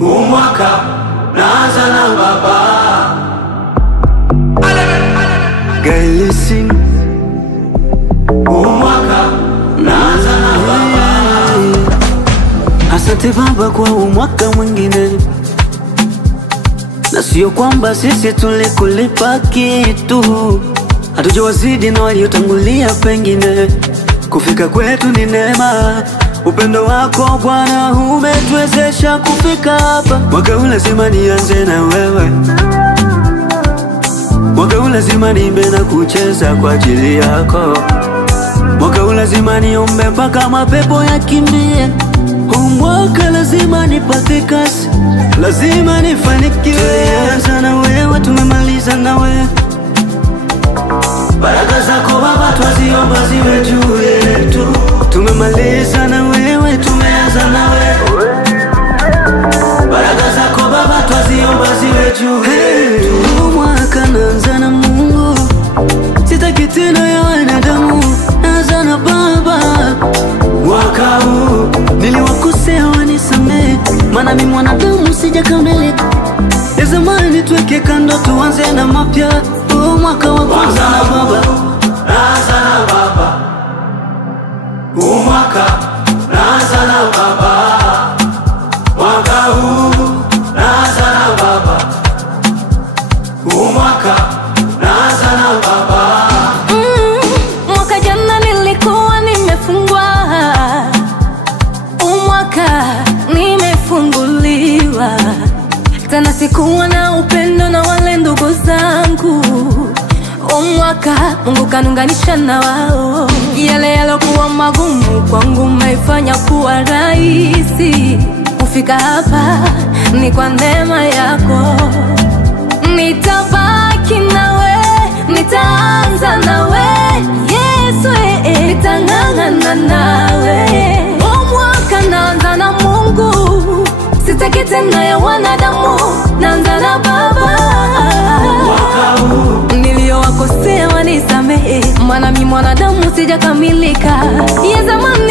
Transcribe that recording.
Umwaka naanza na baba. Girl, listen. Umwaka naanza na baba. Asante baba kwa umwaka mwingine, na sio kwamba sisi tulikulipa kitu, hatujawazidi na waliotangulia pengine. Kufika kwetu ni neema, upendo wako Bwana umetuwezesha kufika hapa. Mwaka huu lazima nianze na wewe, mwaka huu lazima niimbe na kucheza kwa ajili yako. Mwaka huu lazima niombe mpaka mapepo yakimbie. Huu mwaka lazima nipate kasi, lazima nifanikiwe. Tulianza na wewe, tumemaliza na wewe. Baraka zako baba twaziomba ziwe juu yetu. Tumemaliza na wewe, tumeanza na wewe. Baraka zako baba twaziomba ziwe juu yetu. Huu mwaka naanza na Mungu, sitaki tena ya wanadamu, naanza na baba. Mwaka huu niliwakosea wanisamehe, maana mimi mwanadamu sijakamilika. Ya zamani tuweke kando, tuanze na mapya. Huu mwaka wa kwanza na baba, naanza na baba. Umwaka naanza na baba. Mwaka huu naanza na baba. Umwaka naanza na baba. Mwaka jana nilikuwa nimefungwa, umwaka nimefunguliwa. Tena sikuwa na upendo na wale ndugu zangu. Umwaka Mungu kanunganisha na wao. Yale yalokuwa magumu kwangu maifanya kuwa rahisi. Kufika hapa ni kwa neema yako. Nitabaki nawe, nitaanza nawe Yesu, nitang'ang'ana nawe. Umwaka naanza na Mungu, sitaki tena ya wanadamu, naanza na baba. Mwaka huu Niliyowakosea wanisamehe, maana mimi mwanadamu sijakamilika. Ya zamani